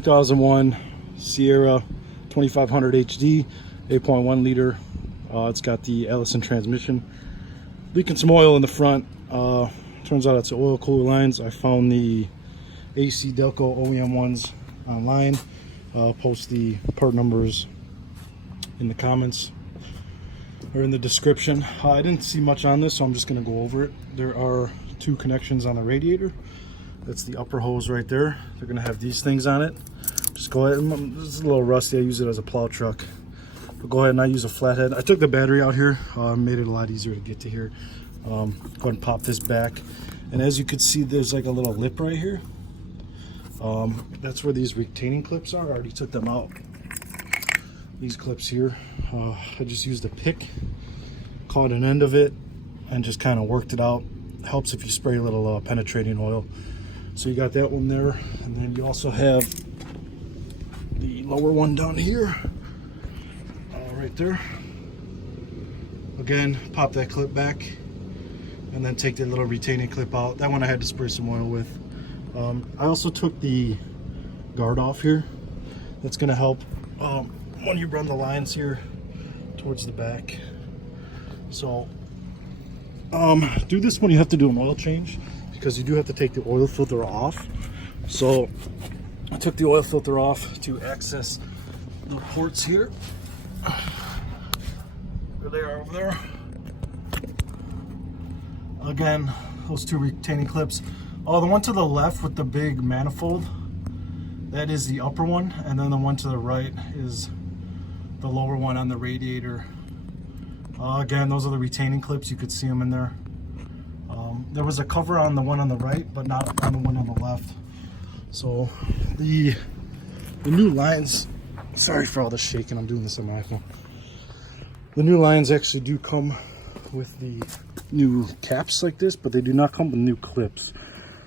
2001 Sierra 2500 HD, 8.1 liter. It's got the Allison transmission. Leaking some oil in the front. Turns out it's the oil cooler lines. I found the AC Delco OEM ones online. I'll post the part numbers in the comments or in the description. I didn't see much on this, so I'm just going to go over it. There are two connections on the radiator. That's the upper hose right there. They're going to have these things on it. Just go ahead. This is a little rusty. I use it as a plow truck. But go ahead and I use a flathead. I took the battery out here. Made it a lot easier to get to here. Go ahead and pop this back. And as you can see, there's like a little lip right here. That's where these retaining clips are. I already took them out. These clips here. I just used a pick, caught an end of it, and just kind of worked it out. Helps if you spray a little penetrating oil. So you got that one there, and then you also have the lower one down here, right there. Again, pop that clip back, and then take that little retaining clip out. That one I had to spray some oil with. I also took the guard off here. That's going to help when you run the lines here towards the back. So do this when you have to do an oil change, because you do have to take the oil filter off. So I took the oil filter off to access the ports here. There they are over there. Again, those two retaining clips. Oh, the one to the left with the big manifold, that is the upper one, and then the one to the right is the lower one on the radiator. Again, those are the retaining clips. You could see them in there. There was a cover on the one on the right, but not on the one on the left. So the new lines, sorry for all the shaking, I'm doing this on my iPhone. The new lines actually do come with the new caps like this, but they do not come with new clips.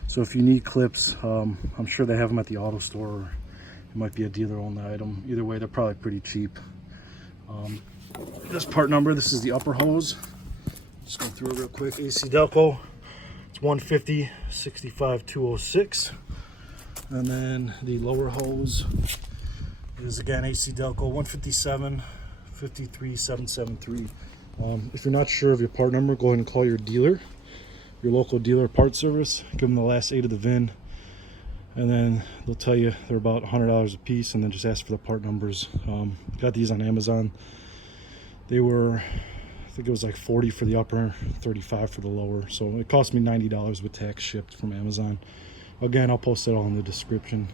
So if you need clips, I'm sure they have them at the auto store, or it might be a dealer-owned item. Either way, they're probably pretty cheap. This part number, this is the upper hose. Just go through it real quick. AC Delco, it's 150 65 206. And then the lower hose is again AC Delco 157 53 773. If you're not sure of your part number, go ahead and call your dealer, your local dealer part service. Give them the last 8 of the VIN, and then they'll tell you they're about $100 a piece, and then just ask for the part numbers. Got these on Amazon. They were, I think it was like 40 for the upper, 35 for the lower. So it cost me $90 with tax shipped from Amazon. Again, I'll post it all in the description.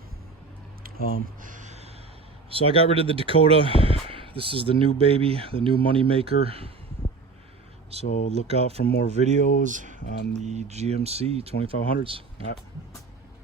So I got rid of the Dakota. This is the new baby, the new money maker. So look out for more videos on the GMC 2500s. All right.